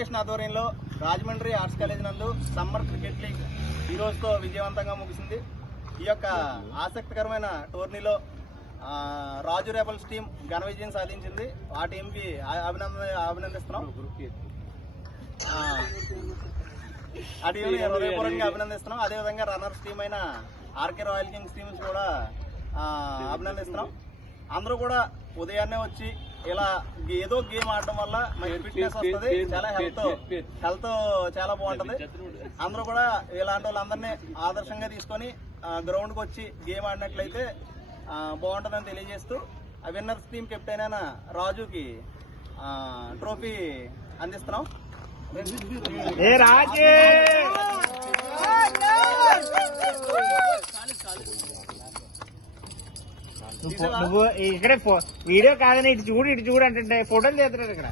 Foundation ఆధ్వర్యంలో Rajahmundry arts college నందు summer cricket league ఈ రోజుతో విజయవంతంగా ముగిసింది. ఈ యొక్క ఆసక్తికరమైన టోర్నీలో రాజు రెబల్స్ టీం ఘన విజయం సాధించింది. ఆ టీంకి అభినందిస్తున్నాం. ఆ టీంని హృదయపూర్వకంగా అభినందిస్తున్నాం. అదేవిధంగా రన్నర్స్ టీం అయిన ఆర్కే రాయల్ కింగ్స్ టీమ్స్ కూడా అభినందిస్తున్నాం. అందరూ కూడా ఉదయాన్నే వచ్చి ఇలా ఏదో గేమ్ ఆడటం వల్ల మనకి ఫిట్నెస్ వస్తుంది, చాలా హెల్త్ చాలా బాగుంటది. అందరూ కూడా ఇలాంటి వాళ్ళందరినీ ఆదర్శంగా తీసుకొని గ్రౌండ్ కి వచ్చి గేమ్ ఆడినట్లయితే బాగుంటుందని తెలియజేస్తూ విన్నర్స్ టీం కెప్టెన్ అయిన రాజుకి ట్రోఫీ అందిస్తున్నాం. నువ్వు ఇక్కడ వీడియో కాదని ఇటు చూడు అంటే ఫోటోలు చేస్తున్నాడు ఇక్కడ.